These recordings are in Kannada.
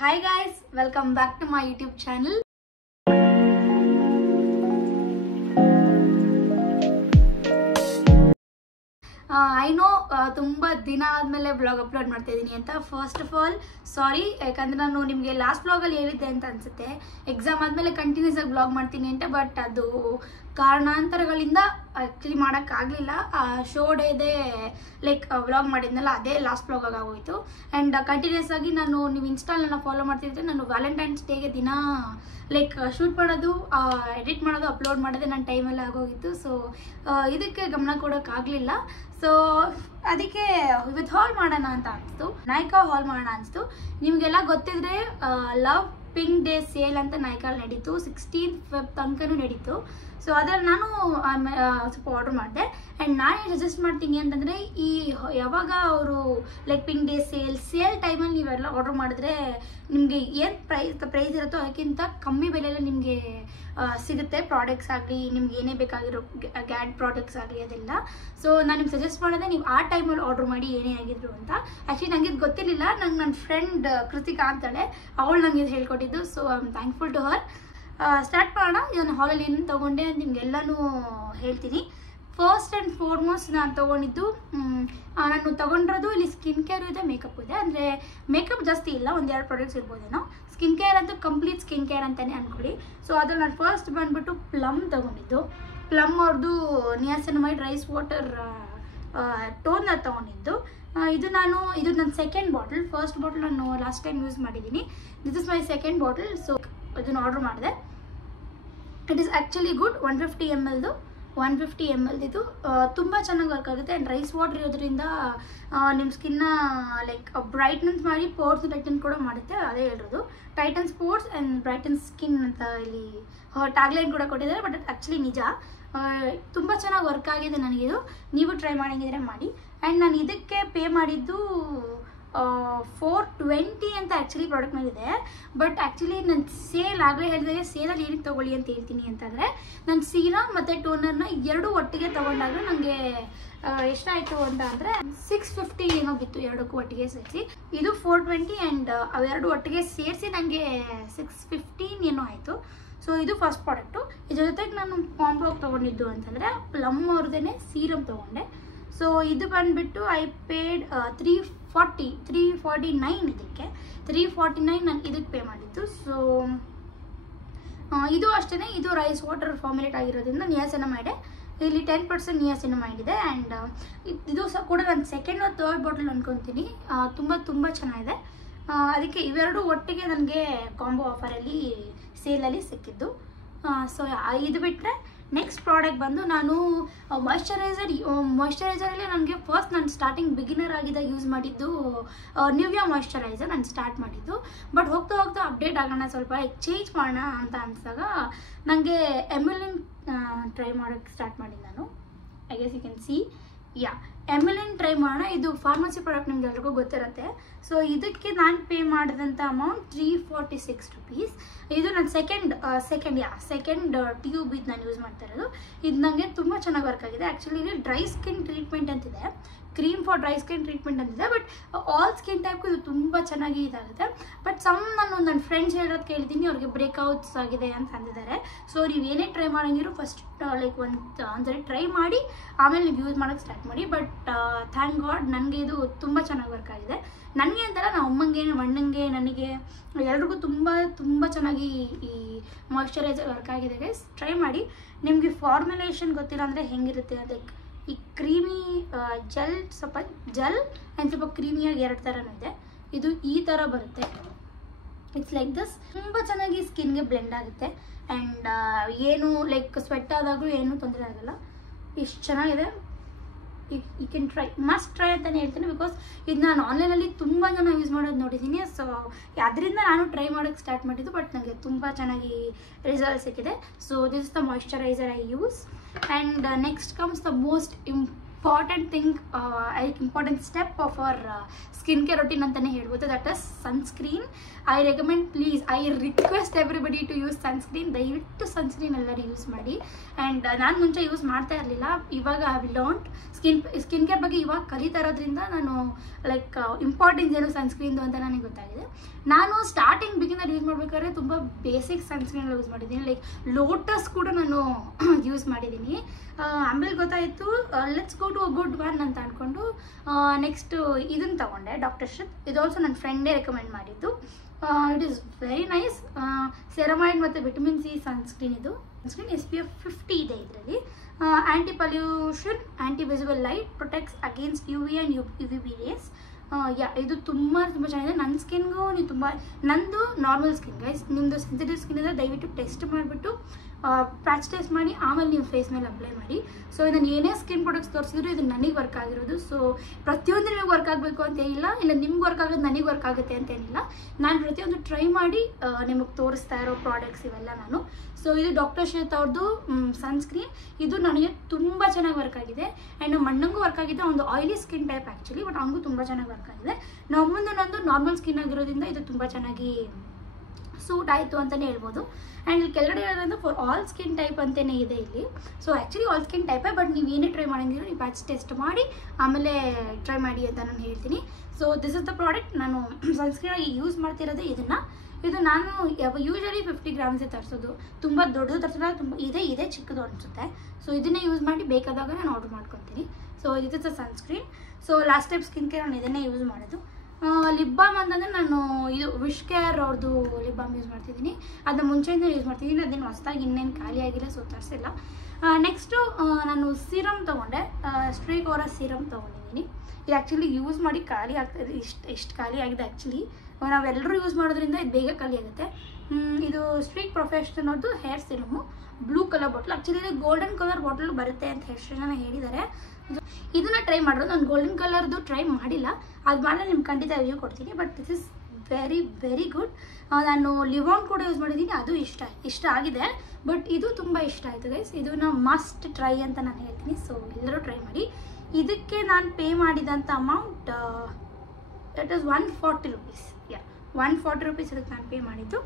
Hi guys, welcome back to my YouTube channel. I know ತುಂಬಾ ದಿನ ಆದಮೇಲೆ ಬ್ಲಾಗ್ ಅಪ್ಲೋಡ್ ಮಾಡ್ತಾ ಇದ್ದೀನಿ ಅಂತ. ಫಸ್ಟ್ ಆಫ್ ಆಲ್ ಸಾರಿ, ಯಾಕಂದ್ರೆ ನಾನು ನಿಮಗೆ ಲಾಸ್ಟ್ ಬ್ಲಾಗಲ್ಲಿ ಹೇಳಿದ್ದೆ ಅಂತ ಅನ್ಸುತ್ತೆ ಎಕ್ಸಾಮ್ ಆದಮೇಲೆ ಕಂಟಿನ್ಯೂಸ್ ಆಗಿ ಬ್ಲಾಗ್ ಮಾಡ್ತೀನಿ ಅಂತ. ಬಟ್ ಅದು ಕಾರಣಾಂತರಗಳಿಂದ ಆ್ಯಕ್ಚುಲಿ ಮಾಡೋಕ್ಕಾಗಲಿಲ್ಲ. ಶೋ ಡೇದೇ ಲೈಕ್ ವ್ಲಾಗ್ ಮಾಡಿದ್ನಲ್ಲ, ಅದೇ ಲಾಸ್ಟ್ ಬ್ಲಾಗ್ ಆಗೋಯಿತು. ಆ್ಯಂಡ್ ಕಂಟಿನ್ಯೂಸ್ ಆಗಿ ನೀವು ಇನ್ಸ್ಟಾಲ್ನ ಫಾಲೋ ಮಾಡ್ತಿದ್ರೆ ನಾನು ವ್ಯಾಲೆಂಟೈನ್ಸ್ ಡೇಗೆ ದಿನ ಲೈಕ್ ಶೂಟ್ ಮಾಡೋದು, ಎಡಿಟ್ ಮಾಡೋದು, ಅಪ್ಲೋಡ್ ಮಾಡೋದೇ ನನ್ನ ಟೈಮೆಲ್ಲ ಆಗೋಗಿತ್ತು. ಸೊ ಇದಕ್ಕೆ ಗಮನ ಕೊಡೋಕ್ಕಾಗಲಿಲ್ಲ. ಸೊ ಅದಕ್ಕೆ ಇವತ್ತು ಹಾಲ್ ಮಾಡೋಣ ಅಂತ ಅನಿಸ್ತು, ನಾಯ್ಕಾ ಹಾಲ್ ಮಾಡೋಣ ಅನಿಸ್ತು. ನಿಮಗೆಲ್ಲ ಗೊತ್ತಿದ್ರೆ ಲವ್ ಪಿಂಕ್ ಡೇ ಸೇಲ್ ಅಂತ ನಾಯ್ಕಲ್ಲಿ ನಡೀತು, 16th Feb ತನಕನೂ ನಡೀತು. ಸೊ ಅದ್ರಲ್ಲಿ ನಾನು ಸ್ವಲ್ಪ ಆರ್ಡ್ರ್ ಮಾಡಿದೆ. ಆ್ಯಂಡ್ ನಾನು ಸಜೆಸ್ಟ್ ಮಾಡ್ತೀನಿ ಅಂತಂದರೆ, ಈ ಯಾವಾಗ ಅವರು ಲೈಕ್ ಪಿಂಕ್ ಡೇ ಸೇಲ್ ಟೈಮಲ್ಲಿ ನೀವೆಲ್ಲ ಆರ್ಡ್ರ್ ಮಾಡಿದ್ರೆ ನಿಮಗೆ ಏನು ಪ್ರೈಸ್ ಇರುತ್ತೋ ಅದಕ್ಕಿಂತ ಕಮ್ಮಿ ಬೆಲೆಯಲ್ಲಿ ನಿಮಗೆ ಸಿಗುತ್ತೆ. ಪ್ರಾಡಕ್ಟ್ಸ್ ಆಗಲಿ, ನಿಮ್ಗೆ ಏನೇ ಬೇಕಾಗಿರೋ ಗ್ಯಾಡ್ ಪ್ರಾಡಕ್ಟ್ಸ್ ಆಗಲಿ ಅದೆಲ್ಲ. ಸೊ ನಾನು ನಿಮ್ಗೆ ಸಜೆಸ್ಟ್ ಮಾಡಿದೆ, ನೀವು ಆ ಟೈಮಲ್ಲಿ ಆರ್ಡ್ರ್ ಮಾಡಿ ಏನೇ ಆಗಿದ್ರು ಅಂತ. ಆ್ಯಕ್ಚುಲಿ ನನಗೆ ಇದು ಗೊತ್ತಿರಲಿಲ್ಲ. ನಂಗೆ ನನ್ನ ಫ್ರೆಂಡ್ ಕೃತಿಕಾ ಅಂತಾಳೆ, ಅವಳು ನನಗೆ ಇದು ಹೇಳ್ಕೊಟ್ಟಿದ್ದು. So I am thankful to her. Start ಮಾಡೋಣ. ನಾನು ಹಾಲಲ್ಲಿ ಏನೇನು ತೊಗೊಂಡೆ ಅಂತ ನಿಮಗೆಲ್ಲನೂ ಹೇಳ್ತೀನಿ. ಫಸ್ಟ್ ಆ್ಯಂಡ್ ಫಾರ್ಮೋಸ್ಟ್ ನಾನು ತೊಗೊಂಡಿದ್ದು, ನಾನು ತೊಗೊಂಡಿರೋದು ಇಲ್ಲಿ ಸ್ಕಿನ್ ಕೇರ್ ಇದೆ, ಮೇಕಪ್ ಇದೆ. ಅಂದರೆ ಮೇಕಪ್ ಜಾಸ್ತಿ ಇಲ್ಲ, ಒಂದೆರಡು ಪ್ರಾಡಕ್ಟ್ಸ್ ಇರ್ಬೋದೇನೋ. ಸ್ಕಿನ್ ಕೇರ್ ಅಂತೂ ಕಂಪ್ಲೀಟ್ ಸ್ಕಿನ್ ಕೇರ್ ಅಂತಲೇ ಅಂದ್ಕೊಳ್ಳಿ. ಸೊ ಅದ್ರಲ್ಲಿ ನಾನು ಫಸ್ಟ್ ಬಂದುಬಿಟ್ಟು ಪ್ಲಮ್ ತೊಗೊಂಡಿದ್ದು. ಪ್ಲಮ್ ಅವ್ರದ್ದು ನಿಯಾಸಿನಮೈಡ್ ರೈಸ್ ವಾಟರ್ ಟೋನರ್ ತೊಗೊಂಡಿದ್ದು. ಇದು ನನ್ನ ಸೆಕೆಂಡ್ ಬಾಟಲ್. ಫಸ್ಟ್ ಬಾಟಲ್ ನಾನು ಲಾಸ್ಟ್ ಟೈಮ್ ಯೂಸ್ ಮಾಡಿದ್ದೀನಿ. This is my second bottle. So ಇದನ್ನು ಆರ್ಡ್ರ್ ಮಾಡಿದೆ. It is actually good. 150 ml ಇದು ತುಂಬ ಚೆನ್ನಾಗಿ ವರ್ಕ್ ಆಗುತ್ತೆ. ಆ್ಯಂಡ್ ರೈಸ್ ವಾಟರ್ ಇರೋದ್ರಿಂದ ನಿಮ್ಮ ಸ್ಕಿನ್ನ ಲೈಕ್ ಬ್ರೈಟ್ನೆನ್ಸ್ ಮಾಡಿ ಪೋರ್ಸ್ ಟೈಟನ್ ಕೂಡ ಮಾಡುತ್ತೆ. ಅದೇ ಹೇಳಿರೋದು, tightens pores and brighten skin ಅಂತ ಇಲ್ಲಿ ಟ್ಯಾಗ್ಲೈನ್ ಕೂಡ ಕೊಟ್ಟಿದ್ದಾರೆ. ಬಟ್ ಆ್ಯಕ್ಚುಲಿ ನಿಜ ತುಂಬ ಚೆನ್ನಾಗಿ ವರ್ಕ್ ಆಗಿದೆ ನನಗಿದು. ನೀವು ಟ್ರೈ ಮಾಡಿದ್ರೆ ಮಾಡಿ. ಆ್ಯಂಡ್ ನಾನು ಇದಕ್ಕೆ ಪೇ ಮಾಡಿದ್ದು $420 ಅಂತ ಆ್ಯಕ್ಚುಲಿ ಪ್ರಾಡಕ್ಟ್ ಮೇಲಿದೆ. ಬಟ್ ಆ್ಯಕ್ಚುಲಿ ನಾನು ಸೇಲ್ ಆಗಲೇ ಹೇಳಿದಾಗ ಸೇಲಲ್ಲಿ ಏನಕ್ಕೆ ತೊಗೊಳ್ಳಿ ಅಂತ ಹೇಳ್ತೀನಿ ಅಂತಂದರೆ, ನಾನು ಸೀರಮ್ ಮತ್ತು ಟೋನರ್ನ ಎರಡೂ ಒಟ್ಟಿಗೆ ತೊಗೊಂಡಾಗ ನನಗೆ ಎಷ್ಟಾಯಿತು ಅಂತ ಅಂದರೆ $650 ಏನೋ ಬಿತ್ತು, ಎರಡಕ್ಕೂ ಒಟ್ಟಿಗೆ ಸೇರಿಸಿ. ಇದು $420 ಆ್ಯಂಡ್ ಅವೆರಡು ಒಟ್ಟಿಗೆ ಸೇರಿಸಿ ನನಗೆ $615 ಏನೋ ಆಯಿತು. ಸೊ ಇದು ಫಸ್ಟ್ ಪ್ರಾಡಕ್ಟು. ಇದ್ರ ಜೊತೆಗೆ ನಾನು ಕಾಂಬೋ ತೊಗೊಂಡಿದ್ದು ಅಂತಂದರೆ ಪ್ಲಮ್ ಅವ್ರದ್ದೇ ಸೀರಮ್ ತೊಗೊಂಡೆ. ಸೊ ಇದು ಬಂದುಬಿಟ್ಟು ಐ ಪೇಡ್ $349 ಇದಕ್ಕೆ. $349 ನಾನು ಇದಕ್ಕೆ ಪೇ ಮಾಡಿದ್ದು. ಸೊ ಇದು ಅಷ್ಟೇ. ಇದು ರೈಸ್ ವಾಟರ್ ಫಾರ್ಮುಲೇಟ್ ಆಗಿರೋದ್ರಿಂದ ನಿಯಾಸಿನಮೈಡ್ ಇಲ್ಲಿ 10% ನಿಯಾಸಿನಮೈಡ್ ಇದೆ. ಆ್ಯಂಡ್ ಇದು ಕೂಡ ನಾನು ಸೆಕೆಂಡ್ ಅಥವಾ ಥರ್ಡ್ ಬಾಟಲ್ ಅನ್ಕೊತೀನಿ. ತುಂಬ ಚೆನ್ನಾಗಿದೆ. ಅದಕ್ಕೆ ಇವೆರಡು ಒಟ್ಟಿಗೆ ನನಗೆ ಕಾಂಬೋ ಆಫರಲ್ಲಿ ಸೇಲಲ್ಲಿ ಸಿಕ್ಕಿದ್ದು. ಸೊ ಇದು ಬಿಟ್ಟರೆ ನೆಕ್ಸ್ಟ್ ಪ್ರಾಡಕ್ಟ್ ಬಂದು ನಾನು ಮಾಯ್ಶ್ಚರೈಸರಲ್ಲಿ ನನಗೆ ಫಸ್ಟ್ ನಾನು ಸ್ಟಾರ್ಟಿಂಗ್ ಬಿಗಿನರ್ ಆಗಿದ್ದಾಗ ಯೂಸ್ ಮಾಡಿದ್ದು ನಿವ್ಯಾ ಮಾಯ್ಶ್ಚರೈಸರ್ ನಾನು ಸ್ಟಾರ್ಟ್ ಮಾಡಿದ್ದು. ಬಟ್ ಹೋಗ್ತಾ ಅಪ್ಡೇಟ್ ಆಗೋಣ, ಸ್ವಲ್ಪ ಚೇಂಜ್ ಮಾಡೋಣ ಅಂತ ಅನಿಸಿದಾಗ ನನಗೆ ಎಮ್ಯುಲಿನ್ ಟ್ರೈ ಮಾಡೋಕ್ಕೆ ಸ್ಟಾರ್ಟ್ ಮಾಡಿದ್ದು ನಾನು. I guess you can see, ಎಮ್ಯುಲಿನ್ ಟ್ರೈ ಮಾಡೋಣ. ಇದು ಫಾರ್ಮಸಿ ಪ್ರಾಡಕ್ಟ್ ನಿಮ್ಗೆ ಎಲ್ರಿಗೂ ಗೊತ್ತಿರುತ್ತೆ. ಸೊ ಇದಕ್ಕೆ ನಾನು ಪೇ ಮಾಡಿದಂಥ ಅಮೌಂಟ್ $346. ಇದು ನನ್ನ ಸೆಕೆಂಡ್ ಟ್ಯೂಬ್ ಇದು ನಾನು ಯೂಸ್ ಮಾಡ್ತಾ ಇರೋದು. ಇದು ನನಗೆ ತುಂಬ ಚೆನ್ನಾಗಿ ವರ್ಕ್ ಆಗಿದೆ. ಆ್ಯಕ್ಚುಲಿ ಇದು ಡ್ರೈ ಸ್ಕಿನ್ ಟ್ರೀಟ್ಮೆಂಟ್ ಅಂತಿದೆ, cream for dry skin treatment ಅಂತಿದೆ. ಬಟ್ ಆಲ್ ಸ್ಕಿನ್ ಟೈಪ್ಗೂ ಇದು ತುಂಬ ಚೆನ್ನಾಗಿ ಇದಾಗುತ್ತೆ. ಬಟ್ ನನ್ನ ಫ್ರೆಂಡ್ಸ್ ಹೇಳೋದು ಕೇಳಿದ್ದೀನಿ, ಅವ್ರಿಗೆ ಬ್ರೇಕ್ಔಟ್ಸ್ ಆಗಿದೆ ಅಂತ ಅಂದಿದ್ದಾರೆ. ಸೊ ನೀವು ಏನೇ ಟ್ರೈ ಮಾಡೋಂಗಿರೋ ಫಸ್ಟ್ ಲೈಕ್ ಒಂದ್ಸರಿ ಟ್ರೈ ಮಾಡಿ ಆಮೇಲೆ ನೀವು ಯೂಸ್ ಮಾಡೋಕ್ಕೆ ಸ್ಟಾರ್ಟ್ ಮಾಡಿ. ಬಟ್ ಥ್ಯಾಂಕ್ ಗಾಡ್ ನನಗೆ ಇದು ತುಂಬ ಚೆನ್ನಾಗಿ ವರ್ಕ್ ಆಗಿದೆ. ನನಗೆ ಅಂತಲ್ಲ, ನಮ್ಮ ಅಮ್ಮಂಗೆ, ನಮ್ಮ ಅಣ್ಣಂಗೆ, ನನಗೆ ಎಲ್ರಿಗೂ ತುಂಬ ಚೆನ್ನಾಗಿ ಈ ಮಾಯ್ಶ್ಚರೈಸರ್ ವರ್ಕ್ ಆಗಿದೆ ಗೈಸ್. ಟ್ರೈ ಮಾಡಿ. ನಿಮಗೆ ಫಾರ್ಮುಲೇಷನ್ ಗೊತ್ತಿಲ್ಲ ಅಂದರೆ ಹೆಂಗಿರುತ್ತೆ ಅದಕ್ಕೆ, ಈ ಕ್ರೀಮಿ ಸ್ವಲ್ಪ ಜೆಲ್ ಆ್ಯಂಡ್ ಸ್ವಲ್ಪ ಕ್ರೀಮಿಯಾಗಿ ಎರಡು ಥರನೂ ಇದೆ. ಇದು ಈ ಥರ ಬರುತ್ತೆ. It's like this. ತುಂಬ ಚೆನ್ನಾಗಿ ಸ್ಕಿನ್ಗೆ ಬ್ಲೆಂಡ್ ಆಗುತ್ತೆ. ಆ್ಯಂಡ್ ಏನು ಲೈಕ್ ಸ್ವೆಟ್ ಆದಾಗೂ ಏನೂ ತೊಂದರೆ ಆಗಲ್ಲ. ಇಷ್ಟು ಚೆನ್ನಾಗಿದೆ. You can try, must try ಅಂತಲೇ ಹೇಳ್ತೀನಿ. ಬಿಕಾಸ್ ಇದು ನಾನು ಆನ್ಲೈನಲ್ಲಿ ತುಂಬ ಜನ ಯೂಸ್ ಮಾಡೋದು ನೋಡಿದ್ದೀನಿ. ಸೊ ಅದರಿಂದ ನಾನು ಟ್ರೈ ಮಾಡೋಕ್ಕೆ ಸ್ಟಾರ್ಟ್ ಮಾಡಿದ್ದು. ಬಟ್ ನನಗೆ ತುಂಬ ಚೆನ್ನಾಗಿ ರಿಸಲ್ಟ್ ಸಿಕ್ಕಿದೆ. So this is the moisturiser I use. And next comes the most important thing, important step of our skin care routine ಅಂತಲೇ ಹೇಳ್ಬೋದು. That is sunscreen. I recommend, please, I request everybody to use sunscreen. ದಯವಿಟ್ಟು ಸನ್ಸ್ಕ್ರೀನ್ ಎಲ್ಲರೂ ಯೂಸ್ ಮಾಡಿ. ಆ್ಯಂಡ್ ನಾನು ಮುಂಚೆ ಯೂಸ್ ಮಾಡ್ತಾ ಇರಲಿಲ್ಲ, ಇವಾಗ I have learned skin care ಬಗ್ಗೆ ಇವಾಗ ಕಲಿತಾ ಇರೋದ್ರಿಂದ ನಾನು ಲೈಕ್ ಇಂಪಾರ್ಟೆನ್ಸ್ ಏನು ಸನ್ಸ್ಕ್ರೀನ್ದು ಅಂತ ನನಗೆ ಗೊತ್ತಾಗಿದೆ. ನಾನು ಸ್ಟಾರ್ಟಿಂಗ್ ಬಿಗಿನರ್ ಯೂಸ್ ಮಾಡ್ಬೇಕಾದ್ರೆ ತುಂಬ ಬೇಸಿಕ್ ಸನ್ಸ್ಕ್ರೀನ್ ಯೂಸ್ ಮಾಡಿದ್ದೀನಿ, ಲೈಕ್ ಲೋಟಸ್ ಕೂಡ ನಾನು ಯೂಸ್ ಮಾಡಿದ್ದೀನಿ. ಆಮೇಲೆ ಗೊತ್ತಾಯಿತು let's go to a good one ಅಂತ ಅಂದ್ಕೊಂಡು ನೆಕ್ಸ್ಟು ಇದನ್ನು ತೊಗೊಂಡೆ, ಡಾಕ್ಟರ್ ಶ್ರುತ್. ಇದು ಆಲ್ಸೋ ನನ್ನ ಫ್ರೆಂಡೇ ರೆಕಮೆಂಡ್ ಮಾಡಿದ್ದು. It is very nice. Ceramide ಮತ್ತು ವಿಟಮಿನ್ ಸಿ ಸನ್ಸ್ಕ್ರೀನ್. ಇದು ಸನ್ಸ್ಕ್ರೀನ್ SPF 50 ಇದೆ ಇದರಲ್ಲಿ. Anti pollution, anti visible light, protects against UV and UVB rays. ಇದು ತುಂಬ ಚೆನ್ನಾಗಿದೆ. ನನ್ನ ಸ್ಕಿನ್ಗೂ ನೀವು ತುಂಬ, ನಂದು ನಾರ್ಮಲ್ ಸ್ಕಿನ್ ಗೈಸ್, ನಿಮ್ಮದು ಸೆನ್ಸಿಟಿವ್ ಸ್ಕಿನ್ ಇದ್ದರೆ ದಯವಿಟ್ಟು ಟೆಸ್ಟ್ ಮಾಡಿಬಿಟ್ಟು ಪ್ಯಾಚ್ ಟೆಸ್ಟ್ ಮಾಡಿ ಆಮೇಲೆ ನೀವು ಫೇಸ್ ಮೇಲೆ ಅಪ್ಲೈ ಮಾಡಿ. ಸೊ ನಾನು ಏನೇ ಸ್ಕಿನ್ ಪ್ರಾಡಕ್ಟ್ಸ್ ತೋರಿಸಿದ್ರು ಇದು ನನಗೆ ವರ್ಕ್ ಆಗಿರೋದು. ಸೊ ಪ್ರತಿಯೊಂದು ನಿಮಗೆ ವರ್ಕ್ ಆಗಬೇಕು ಅಂತ ಏನಿಲ್ಲ, ಇಲ್ಲ ನಿಮ್ಗೆ ವರ್ಕ್ ಆಗೋದು ನನಗೆ ವರ್ಕ್ ಆಗುತ್ತೆ ಅಂತೇನಿಲ್ಲ. ನಾನು ಪ್ರತಿಯೊಂದು ಟ್ರೈ ಮಾಡಿ ನಿಮಗೆ ತೋರಿಸ್ತಾ ಇರೋ ಪ್ರಾಡಕ್ಟ್ಸ್ ಇವೆಲ್ಲ ನಾನು. ಸೊ ಇದು ಡಾಕ್ಟರ್ ಶ್ರುತ್ ಅವ್ರದ್ದು ಸನ್ಸ್ಕ್ರೀನ್. ಇದು ನನಗೆ ತುಂಬ ಚೆನ್ನಾಗಿ ವರ್ಕ್ ಆಗಿದೆ. ಆ್ಯಂಡ್ ನಮ್ಮ ಅಣ್ಣಂಗೂ ವರ್ಕ್ ಆಗಿದೆ. ಒಂದು oily skin type actually, but ಅವನಿಗೂ ತುಂಬ ಚೆನ್ನಾಗಿ ವರ್ಕ್ ಆಗಿದೆ. ನಾವು ಮುಂದೆ ನಂದು ನಾರ್ಮಲ್ ಸ್ಕಿನ್ ಆಗಿರೋದ್ರಿಂದ ಇದು ತುಂಬ ಚೆನ್ನಾಗಿ ಸೂಟ್ ಆಯಿತು ಅಂತಲೇ ಹೇಳ್ಬೋದು. ಆ್ಯಂಡ್ ಇಲ್ಲಿ ಕೆಳಗಡೆ ಇರೋದ್ರಿಂದ ಫಾರ್ ಆಲ್ ಸ್ಕಿನ್ ಟೈಪ್ ಅಂತಲೇ ಇದೆ ಇಲ್ಲಿ. ಸೊ ಆ್ಯಕ್ಚುಲಿ ಆಲ್ ಸ್ಕಿನ್ ಟೈಪೇ, ಬಟ್ ನೀವು ಏನೇ ಟ್ರೈ ಮಾಡಂಗಿರೋ ನೀವು ಪ್ಯಾಚ್ ಟೆಸ್ಟ್ ಮಾಡಿ ಆಮೇಲೆ ಟ್ರೈ ಮಾಡಿ ಅಂತ ನಾನು ಹೇಳ್ತೀನಿ. So this is the product. ನಾನು ಸನ್ಸ್ಕ್ರೀನಾಗಿ ಯೂಸ್ ಮಾಡ್ತಿರೋದು ಇದನ್ನು. ಇದು ನಾನು ಯೂಶಲಿ 50 ಗ್ರಾಮ್ಸೇ ತರಿಸೋದು, ತುಂಬ ದೊಡ್ಡದು ತರಿಸೋಲ್ಲ, ತುಂಬ ಇದೆ ಚಿಕ್ಕದು ಅನಿಸುತ್ತೆ. ಸೊ ಇದನ್ನೇ ಯೂಸ್ ಮಾಡಿ ಬೇಕಾದಾಗ ನಾನು ಆರ್ಡರ್ ಮಾಡ್ಕೊತೀನಿ. ಸೊ ಇದು sunscreen. So last time skin care ನಾನು ಇದನ್ನೇ ಯೂಸ್ ಮಾಡೋದು. ಲಿಪ್ ಬಾಮ್ ಅಂತಂದರೆ ನಾನು ಇದು ವಿಶ್ ಕೇರ್ ಅವ್ರದ್ದು ಲಿಪ್ ಬಾಮ್ ಯೂಸ್ ಮಾಡ್ತಿದ್ದೀನಿ. ಅದನ್ನ ಮುಂಚೆಯಿಂದ ಯೂಸ್ ಮಾಡ್ತಿದ್ದೀನಿ. ಅದೇನು ಹೊಸದಾಗಿ ಇನ್ನೇನು ಖಾಲಿ ಆಗಿಲ್ಲ, ಸೊ ತರಿಸಿಲ್ಲ. ನೆಕ್ಸ್ಟು ನಾನು ಸೀರಮ್ ತೊಗೊಂಡೆ, ಸ್ಟ್ರೀಕ್ ಅವರ ಸೀರಮ್ ತೊಗೊಂಡಿದ್ದೀನಿ. ಇದು ಆ್ಯಕ್ಚುಲಿ ಯೂಸ್ ಮಾಡಿ ಖಾಲಿ ಆಗ್ತಾಯಿದೆ. ಎಷ್ಟು ಖಾಲಿ ಆಗಿದೆ ಆ್ಯಕ್ಚುಲಿ. ನಾವೆಲ್ಲರೂ ಯೂಸ್ ಮಾಡೋದ್ರಿಂದ ಇದು ಬೇಗ ಖಾಲಿ ಆಗುತ್ತೆ. ಇದು ಸ್ಟ್ರೀಕ್ ಪ್ರೊಫೆಷನ್ ಅವ್ರದ್ದು hair ಸೀರಮು, blue colour bottle. Actually ಇದು ಗೋಲ್ಡನ್ ಕಲರ್ ಬಾಟಲ್ ಬರುತ್ತೆ ಅಂತ ಎಷ್ಟು ಜನ ಹೇಳಿದ್ದಾರೆ. ಇದನ್ನ ಟ್ರೈ ಮಾಡೋದು. ನಾನು ಗೋಲ್ಡನ್ ಕಲರ್ದು ಟ್ರೈ ಮಾಡಿಲ್ಲ, ಅದು ಮಾಡಿದ್ರೆ ನಿಮ್ಗೆ ಖಂಡಿತ ರಿವ್ಯೂ ಕೊಡ್ತೀನಿ. But this is very very good. ನಾನು ಲಿವಾನ್ ಕೂಡ ಯೂಸ್ ಮಾಡಿದ್ದೀನಿ, ಅದು ಇಷ್ಟ ಆಗಿದೆ. ಬಟ್ ಇದು ತುಂಬ ಇಷ್ಟ ಆಯಿತು ಗೈಸ್. ಇದನ್ನ ಮಸ್ಟ್ ಟ್ರೈ ಅಂತ ನಾನು ಹೇಳ್ತೀನಿ. ಸೊ ಎಲ್ಲರೂ ಟ್ರೈ ಮಾಡಿ. ಇದಕ್ಕೆ ನಾನು ಪೇ ಮಾಡಿದಂಥ amount that is 140 rupees. 140 rupees ಇದಕ್ಕೆ ನಾನು ಪೇ ಮಾಡಿದ್ದು.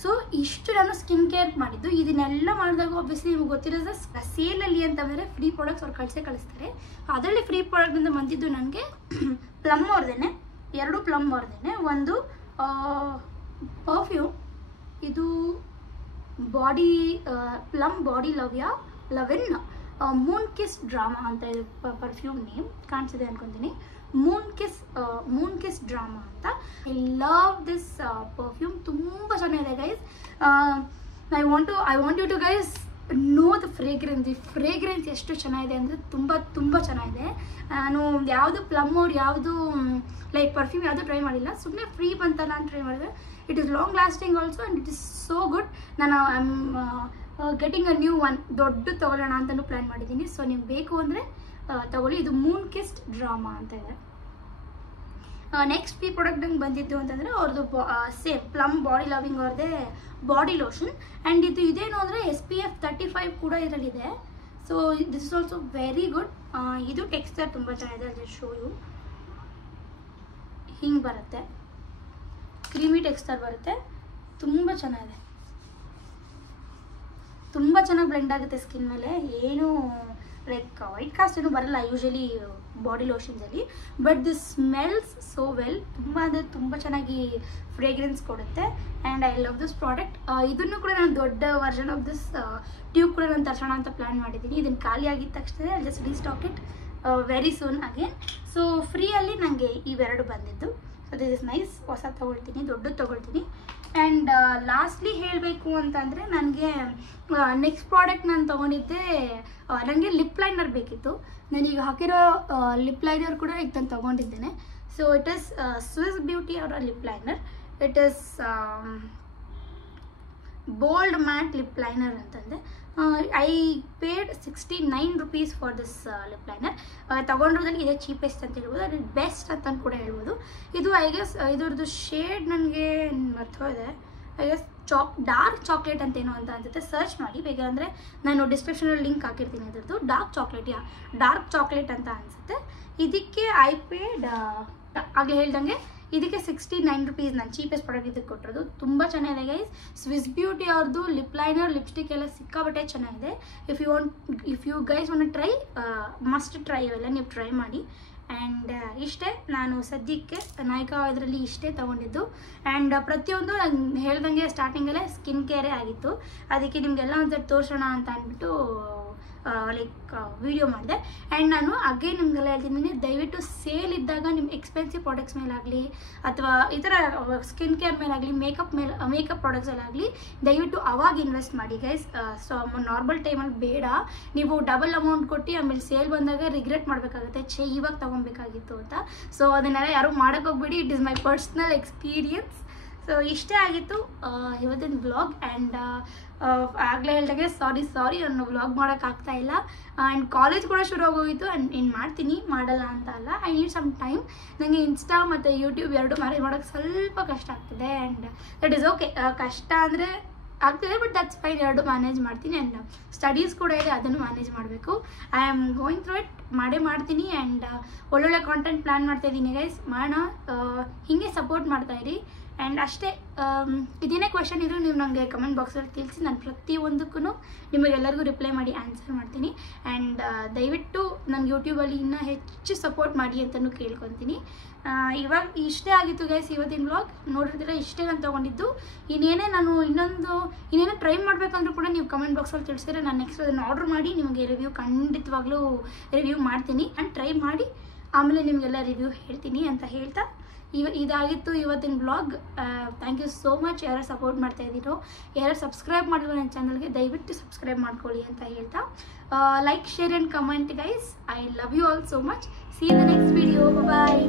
ಸೊ ಇಷ್ಟು ನಾನು ಸ್ಕಿನ್ ಕೇರ್ ಮಾಡಿದ್ದು. ಇದನ್ನೆಲ್ಲ ಮಾಡಿದಾಗ ಆಬ್ವಿಯಸ್ಲಿ ನಿಮ್ಗೆ ಗೊತ್ತಿರೋದು ಸೇಲಲ್ಲಿ ಅಂತಂದರೆ ಫ್ರೀ ಪ್ರಾಡಕ್ಟ್ಸ್ ಅವ್ರು ಕಳಿಸ್ತಾರೆ. ಅದರಲ್ಲಿ ಫ್ರೀ ಪ್ರಾಡಕ್ಟಿಂದ ಬಂದಿದ್ದು ನನಗೆ ಪ್ಲಮ್ ಅವ್ರದ್ದೇನೆ, 2 ಪ್ಲಮ್ ಅವ್ರದ್ದೇನೆ. ಒಂದು ಪರ್ಫ್ಯೂಮ್, ಇದು Plum body lovin moon kiss drama ಅಂತ ಇದು ಪರ್ಫ್ಯೂಮ್ ನೇಮ್ ಕಾಣಿಸಿದೆ ಅನ್ಕೊತೀನಿ. ಮೂನ್ ಕಿಸ್ ಡ್ರಾಮಾ ಅಂತ. I love this perfume. ತುಂಬ ಚೆನ್ನಾಗಿದೆ guys. I want you to guys know the fragrance. ಈ ಫ್ರೇಗ್ರೆನ್ಸ್ ಎಷ್ಟು ಚೆನ್ನಾಗಿದೆ ಅಂದರೆ ತುಂಬ ಚೆನ್ನಾಗಿದೆ. ನಾನು ಯಾವುದು ಪ್ಲಮ್ ಅವ್ರು ಯಾವುದು ಲೈಕ್ ಪರ್ಫ್ಯೂಮ್ ಯಾವುದು ಟ್ರೈ ಮಾಡಿಲ್ಲ, ಸುಮ್ಮನೆ ಫ್ರೀ ಬಂತ ನಾನು ಟ್ರೈ ಮಾಡಿದೆ. It is long lasting also and it is so good. ನಾನು I am getting a new one, ದೊಡ್ಡ ತೊಗೊಳ್ಳೋಣ ಅಂತಲೂ ಪ್ಲ್ಯಾನ್ ಮಾಡಿದ್ದೀನಿ. ಸೊ ನಿಮ್ಗೆ ಬೇಕು ಅಂದರೆ ತಗೊಳ್ಳಿ. ಇದು ಮೂನ್ ಕಿಸ್ಡ್ ಡ್ರಾಮಾ ಅಂತ ಇದೆ. ನೆಕ್ಸ್ಟ್ ಫ್ರೀ ಪ್ರಾಡಕ್ಟ್ ನಂಗೆ ಬಂದಿದ್ದು ಅಂತಂದರೆ ಅವ್ರದ್ದು ಸೇಮ್ ಪ್ಲಮ್ ಬಾಡಿ ಲವಿಂಗ್ ಅವ್ರದ್ದೇ ಬಾಡಿ ಲೋಷನ್. ಆ್ಯಂಡ್ ಇದು ಇದೇನು ಅಂದರೆ SPF 35 ಕೂಡ ಇದರಲ್ಲಿದೆ. So this is also very good. ಇದು ಟೆಕ್ಸ್ಚರ್ ತುಂಬ ಚೆನ್ನಾಗಿದೆ. ಅದು ಶೋ ಯು ಹಿಂಗೆ ಬರುತ್ತೆ, ಕ್ರೀಮಿ ಟೆಕ್ಸ್ಚರ್ ಬರುತ್ತೆ, ತುಂಬ ಚೆನ್ನಾಗಿದೆ. ತುಂಬ ಚೆನ್ನಾಗಿ ಬ್ಲೆಂಡ್ ಆಗುತ್ತೆ ಸ್ಕಿನ್ ಮೇಲೆ. ಏನು ಲೈಕ್ ವೈಟ್ ಕಾಸ್ಟ್ ಏನು ಬರಲ್ಲ ಯೂಶಲಿ ಬಾಡಿ ಲೋಷನ್ಸಲ್ಲಿ. But this smells so well. ತುಂಬ ಅಂದರೆ ತುಂಬ ಚೆನ್ನಾಗಿ ಫ್ರೇಗ್ರೆನ್ಸ್ ಕೊಡುತ್ತೆ. And I love this product. ಇದನ್ನು ಕೂಡ ನಾನು ದೊಡ್ಡ ವರ್ಷನ್ ಆಫ್ ದಿಸ್ ಟ್ಯೂಬ್ ಕೂಡ ನಾನು ತರ್ಸೋಣ ಅಂತ ಪ್ಲ್ಯಾನ್ ಮಾಡಿದ್ದೀನಿ. ಇದನ್ನು ಖಾಲಿ ಆಗಿದ ತಕ್ಷಣ I just restock it very soon again. So ಫ್ರೀಯಲ್ಲಿ ನನಗೆ ಇವೆರಡು ಬಂದಿದ್ದು. So this is nice. ಹೊಸ ತೊಗೊಳ್ತೀನಿ, ದೊಡ್ಡದು ತೊಗೊಳ್ತೀನಿ. ಆ್ಯಂಡ್ ಲಾಸ್ಟ್ಲಿ ಹೇಳಬೇಕು ಅಂತಂದರೆ ನನಗೆ ನೆಕ್ಸ್ಟ್ ಪ್ರಾಡಕ್ಟ್ ನಾನು ತೊಗೊಂಡಿದ್ದೆ, ನನಗೆ ಲಿಪ್ ಲೈನರ್ ಬೇಕಿತ್ತು. ನಾನೀಗ ಹಾಕಿರೋ ಲಿಪ್ ಲೈನರ್ ಕೂಡ ಈಗ ನಾನು ತೊಗೊಂಡಿದ್ದೇನೆ. So it is Swiss Beauty ಅವರ lip liner. It is bold matte lip liner ಅಂತಂದೆ. I paid 69 rupees for this lip liner. ತೊಗೊಂಡಿರೋದ್ರಲ್ಲಿ ಇದೇ ಚೀಪೆಸ್ಟ್ ಅಂತ ಹೇಳ್ಬೋದು, ಅದು ಬೆಸ್ಟ್ ಅಂತ ಕೂಡ ಹೇಳ್ಬೋದು. ಇದು ಐ ಗೆಸ್ ಇದ್ರದ್ದು ಶೇಡ್ ನನಗೆ ಮರ್ತೋದೆ. ಐ ಗೆಸ್ ಡಾರ್ಕ್ ಚಾಕ್ಲೇಟ್ ಅಂತೇನೋ ಅಂತ ಅನ್ಸುತ್ತೆ. ಸರ್ಚ್ ಮಾಡಿ ಬೇಕಂದರೆ ನಾನು ಡಿಸ್ಕ್ರಿಪ್ಷನಲ್ಲಿ ಲಿಂಕ್ ಹಾಕಿರ್ತೀನಿ ಅದರದ್ದು. ಡಾರ್ಕ್ ಚಾಕ್ಲೇಟ್ ಅಂತ ಅನಿಸುತ್ತೆ. ಇದಕ್ಕೆ ಐ ಪೇಡ್ ಆಗಲೇ ಹೇಳ್ದಂಗೆ ಇದಕ್ಕೆ 69 rupees ನಾನು ಚೀಪೆಸ್ಟ್ ಪ್ರಾಡಕ್ಟ್ ಇದಕ್ಕೆ ಕೊಟ್ಟಿರೋದು. ತುಂಬ ಚೆನ್ನಾಗಿದೆ ಗೈಸ್. ಸ್ವಿಸ್ ಬ್ಯೂಟಿ ಅವ್ರದ್ದು ಲಿಪ್ ಲೈನರ್ ಲಿಪ್ಸ್ಟಿಕ್ ಎಲ್ಲ ಸಿಕ್ಕಾಬಟ್ಟೆ ಚೆನ್ನಾಗಿದೆ. If you guys want try must try, ಇವೆಲ್ಲ ನೀವು ಟ್ರೈ ಮಾಡಿ. ಆ್ಯಂಡ್ ಇಷ್ಟೇ ನಾನು ಸದ್ಯಕ್ಕೆ ನಾಯಿಕಾ ಇದರಲ್ಲಿ ಇಷ್ಟೇ ತೊಗೊಂಡಿದ್ದು. ಆ್ಯಂಡ್ ಪ್ರತಿಯೊಂದು ನಾನು ಹೇಳ್ದಂಗೆ ಸ್ಟಾರ್ಟಿಂಗಲ್ಲೇ ಸ್ಕಿನ್ ಕೇರೇ ಆಗಿತ್ತು. ಅದಕ್ಕೆ ನಿಮಗೆಲ್ಲ ಒಂದ್ಸರಿ ತೋರಿಸೋಣ ಅಂತ ಅಂದ್ಬಿಟ್ಟು ಲೈಕ್ ವಿಡಿಯೋ ಮಾಡಿದೆ. ಆ್ಯಂಡ್ ನಾನು ಅಗೇನ್ ನಿಮಗೆಲ್ಲ ಹೇಳ್ತೀನಿ, ದಯವಿಟ್ಟು ಸೇಲ್ ಇದ್ದಾಗ ನಿಮ್ಮ ಎಕ್ಸ್ಪೆನ್ಸಿವ್ ಪ್ರಾಡಕ್ಟ್ಸ್ ಮೇಲಾಗಲಿ ಅಥವಾ ಈ ಥರ ಸ್ಕಿನ್ ಕೇರ್ ಮೇಲಾಗಲಿ ಮೇಕಪ್ ಪ್ರಾಡಕ್ಟ್ಸಲ್ಲಾಗಲಿ ದಯವಿಟ್ಟು ಅವಾಗ ಇನ್ವೆಸ್ಟ್ ಮಾಡಿ ಗೈಸ್. ಸೊ ನಾರ್ಮಲ್ ಟೈಮಲ್ಲಿ ಬೇಡ. ನೀವು ಡಬಲ್ ಅಮೌಂಟ್ ಕೊಟ್ಟು ಆಮೇಲೆ ಸೇಲ್ ಬಂದಾಗ ರಿಗ್ರೆಟ್ ಮಾಡಬೇಕಾಗುತ್ತೆ, ಇವಾಗ ತೊಗೊಬೇಕಾಗಿತ್ತು ಅಂತ. ಸೊ ಅದನ್ನೆಲ್ಲ ಯಾರೂ ಮಾಡೋಕ್ಕೋಗ್ಬೇಡಿ. It is my personal experience. So ಇಷ್ಟೇ ಆಗಿತ್ತು ಇವತ್ತಿನ ವ್ಲಾಗ್. ಆ್ಯಂಡ್ ಆಗಲೇ ಹೇಳಿದಾಗೆ ಸಾರಿ ನಾನು ವ್ಲಾಗ್ ಮಾಡೋಕ್ಕಾಗ್ತಾ ಇಲ್ಲ. ಆ್ಯಂಡ್ ಕಾಲೇಜ್ ಕೂಡ ಶುರು ಆಗೋಗಿತ್ತು. ಆ್ಯಂಡ್ ಏನು ಮಾಡ್ತೀನಿ, ಮಾಡಲ್ಲ ಅಂತ ಅಲ್ಲ, ಐ ನೀಡ್ ಸಮ್ ಟೈಮ್. ನನಗೆ ಇನ್ಸ್ಟಾ ಮತ್ತು ಯೂಟ್ಯೂಬ್ ಎರಡು ಮ್ಯಾನೇಜ್ ಮಾಡೋಕ್ಕೆ ಸ್ವಲ್ಪ ಕಷ್ಟ ಆಗ್ತಿದೆ. And that is okay. ಕಷ್ಟ ಅಂದರೆ ಆಗ್ತಿದೆ, ಬಟ್ ದಟ್ಸ್ ಫೈನ್. ಎರಡು ಮ್ಯಾನೇಜ್ ಮಾಡ್ತೀನಿ. ಆ್ಯಂಡ್ ಸ್ಟಡೀಸ್ ಕೂಡ ಇದೆ, ಅದನ್ನು ಮ್ಯಾನೇಜ್ ಮಾಡಬೇಕು. I am going through it, ಮಾಡ್ತೀನಿ. ಆ್ಯಂಡ್ ಒಳ್ಳೊಳ್ಳೆ ಕಾಂಟೆಂಟ್ ಪ್ಲ್ಯಾನ್ ಮಾಡ್ತಾಯಿದ್ದೀನಿ ಗೈಸ್. ಮಾಡೋಣ, ಹೀಗೆ ಸಪೋರ್ಟ್ ಮಾಡ್ತಾಯಿರಿ. ಆ್ಯಂಡ್ ಅಷ್ಟೇ. ಇದೇನೇ ಕ್ವೆಶನ್ ಇದ್ದರೂ ನೀವು ನನಗೆ ಕಮೆಂಟ್ ಬಾಕ್ಸಲ್ಲಿ ತಿಳಿಸಿ. ನಾನು ಪ್ರತಿಯೊಂದಕ್ಕೂ ನಿಮಗೆಲ್ಲರಿಗೂ ರಿಪ್ಲೈ ಮಾಡಿ ಆನ್ಸರ್ ಮಾಡ್ತೀನಿ. ಆ್ಯಂಡ್ ದಯವಿಟ್ಟು ನನ್ನ ಯೂಟ್ಯೂಬಲ್ಲಿ ಇನ್ನೂ ಹೆಚ್ಚು ಸಪೋರ್ಟ್ ಮಾಡಿ ಅಂತಲೂ ಕೇಳ್ಕೊತೀನಿ. ಇವಾಗ ಇಷ್ಟೇ ಆಗಿತ್ತು ಗೈಸ್ ಇವತ್ತಿನ ವ್ಲಾಗ್. ನೋಡಿರ್ತೀರ, ಇಷ್ಟೇ ನಾನು ತೊಗೊಂಡಿದ್ದು. ಇನ್ನೇನೋ ಟ್ರೈ ಮಾಡಬೇಕಂದ್ರೂ ಕೂಡ ನೀವು ಕಮೆಂಟ್ ಬಾಕ್ಸಲ್ಲಿ ತಿಳಿಸಿದ್ರೆ ನಾನು ನೆಕ್ಸ್ಟ್ ಅದನ್ನು ಆರ್ಡ್ರ್ ಮಾಡಿ ನಿಮಗೆ ಖಂಡಿತವಾಗ್ಲೂ ರಿವ್ಯೂ ಮಾಡ್ತೀನಿ. ಆ್ಯಂಡ್ ಟ್ರೈ ಮಾಡಿ ಆಮೇಲೆ ನಿಮಗೆಲ್ಲ ರಿವ್ಯೂ ಹೇಳ್ತೀನಿ ಅಂತ ಹೇಳ್ತಾ ಇದಾಗಿತ್ತು ಇವತ್ತಿನ blog. Thank you so much. ಯಾರು ಸಪೋರ್ಟ್ ಮಾಡ್ತಾ ಇದ್ದೀರೋ, ಯಾರು ಸಬ್ಸ್ಕ್ರೈಬ್ ಮಾಡಿರೋ ನನ್ನ ಚಾನಲ್ಗೆ ದಯವಿಟ್ಟು ಸಬ್ಸ್ಕ್ರೈಬ್ ಮಾಡ್ಕೊಳ್ಳಿ ಅಂತ ಹೇಳ್ತಾ, like, share and comment guys. I love you all so much. See in the next video. Bye.